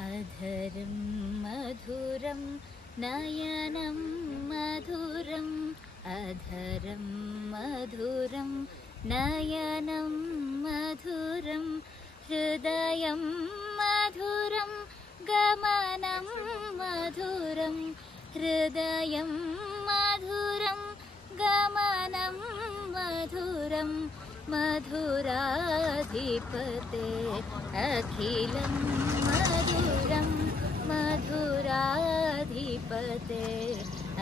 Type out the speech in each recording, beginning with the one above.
अधरं मधुरं नयनं मधुरम् अधरं मधुरं नयनं मधुरं हृदयं मधुरं गमनं मधुरं हृदयं मधुरं गमनं मधुरं मधुराधिपते अखिलं मधुरं मधुराधिपते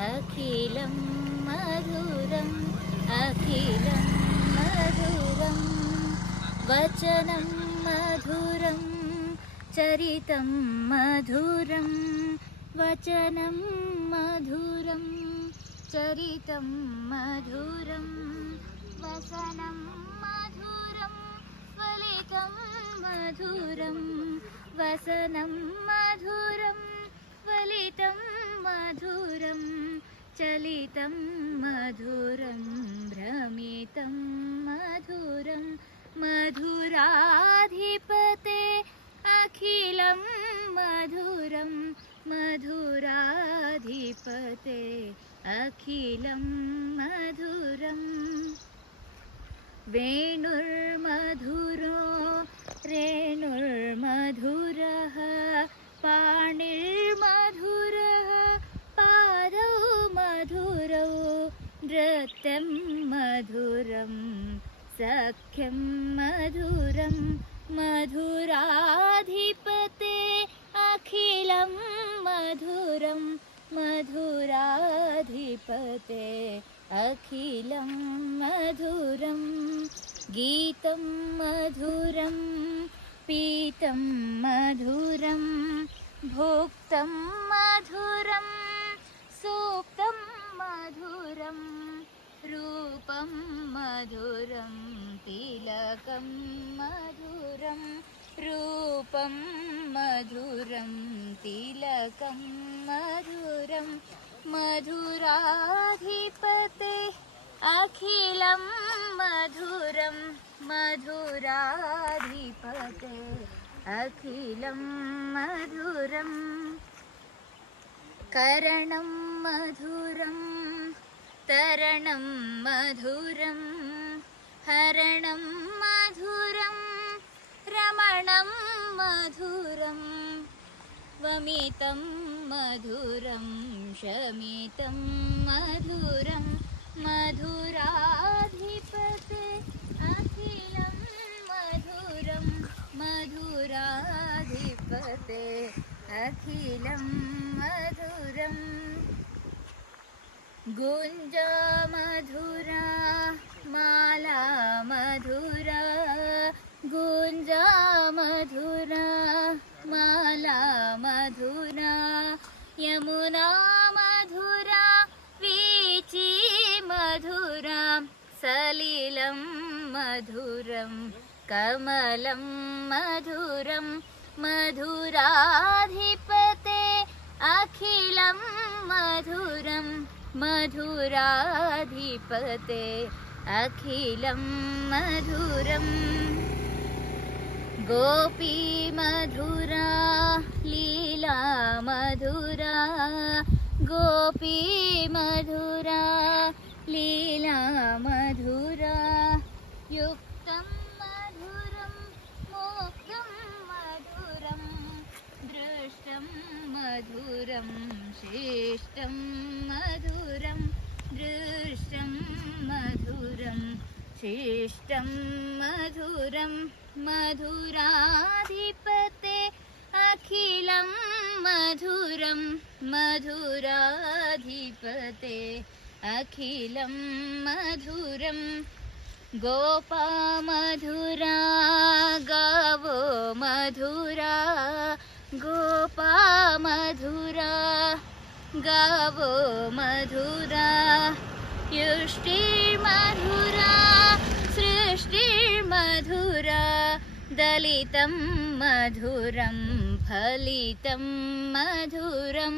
अखिलं मधुरम् अखिलं मधुरं वचनं मधुरं चरितं मधुरं वचनं मधुरं चरितं मधुरं वसनं मधुरं फलितं मधुरं वसनं मधुरं फलितं मधुरं चलितं मधुरं भ्रमितं मधुरं मधुराधिपते अखिलं मधुरं मधुराधिपते अखिलं मधुरम् वेणुर्मधुरो रेणुर्मधुरः पाणिर्मधुरः पादौ मधुरौ नृत्यं मधुरं सख्यं मधुरं मधुराधिपते अखिलं मधुरं मधुराधिपते अखिलं मधुरं गीतं मधुरं पीतं मधुरं भुक्तं मधुरं सूक्तं मधुरं रूपं मधुरं तिलकं मधुरं रूपं मधुरं तिलकं मधुरं मधुराधिपते अखिलं मधुरं मधुराधिपते अखिलं मधुरम् करणं मधुरं तरणं मधुरं हरणं मधुरं रमणं मधुरं वमितं मधुरं शमितं मधुरं मधुराधिपते अखिलं मधुरं मधुराधिपते अखिलं मधुरम् गुञ्जा मधुरा माला मधुरा गुञ्जा मधुरा माला मधुरा यमुना मधुरा वीची मधुरा सलिलं मधुरं कमलं मधुरं मधुराधिपते अखिलं मधुरं मधुराधिपते अखिलं मधुरम् गोपी मधुरा लीला मधुरा गोपी मधुरा लीला मधुरा युक्तं मधुरं मोक्तं मधुरं दृष्टं मधुरं श्रेष्ठं मधुरं दृष्टं मधुरं श्रेष्ठं मधुरं मधुराधिपते अखिलं मधुरं मधुराधिपते अखिलं मधुरं गोपा मधुरा गावो मधुरा गोपा मधुरा गावो मधुरा युष्टिर्मधुरा सृष्टिर्मधुरा दलितं मधुरं फलितं मधुरं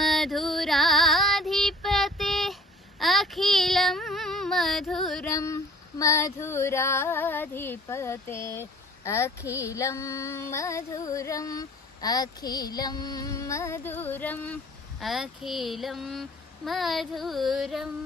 मधुराधिपते अखिलं मधुरं मधुराधिपते अखिलं मधुरं अखिलं मधुरम् अखिलं मधुरम्।